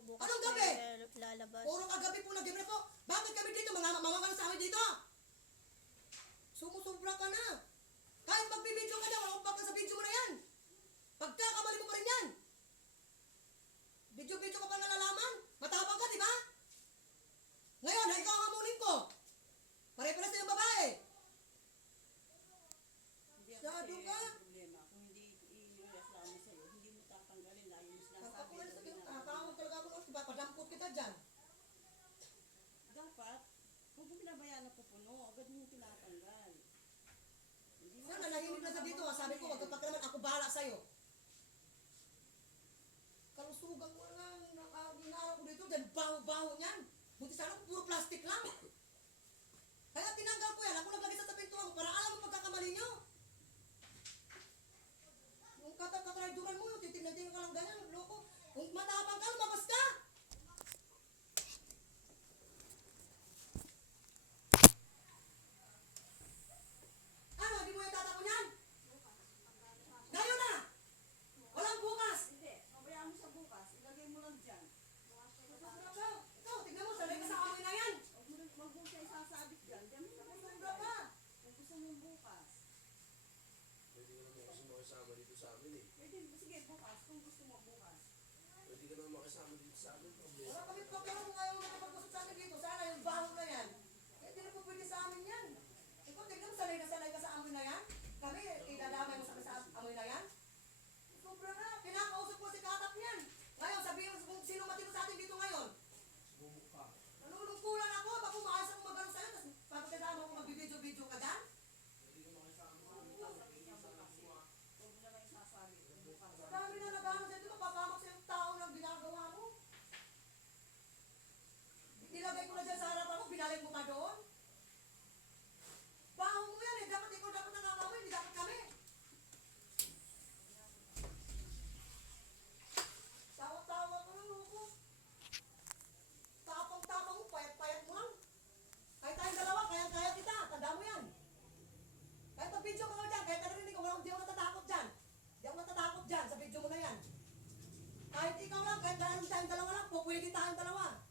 po bukas. Anong gabi? may Lalabas. Puro kagabi po na gabi na po. Bakit kami dito? Mga mama ka sa amin dito. Sumusobra ka na. Kahit magbibidyo ka na, walang pagka sa video mo na bahala sa'yo. Kalusugan mo lang, nakadinara ko dito, dahil baho-baho niyan. Buti sana puro plastic lang. Kaya tinanggal ko yan, ako naglagay sa tapintuan ko para alam mo pagkakaroon. sa amin eh. Pwede, sige bukas, kung gusto mo bukas. Pwede ka na makasama dito pwede tayong dalawa.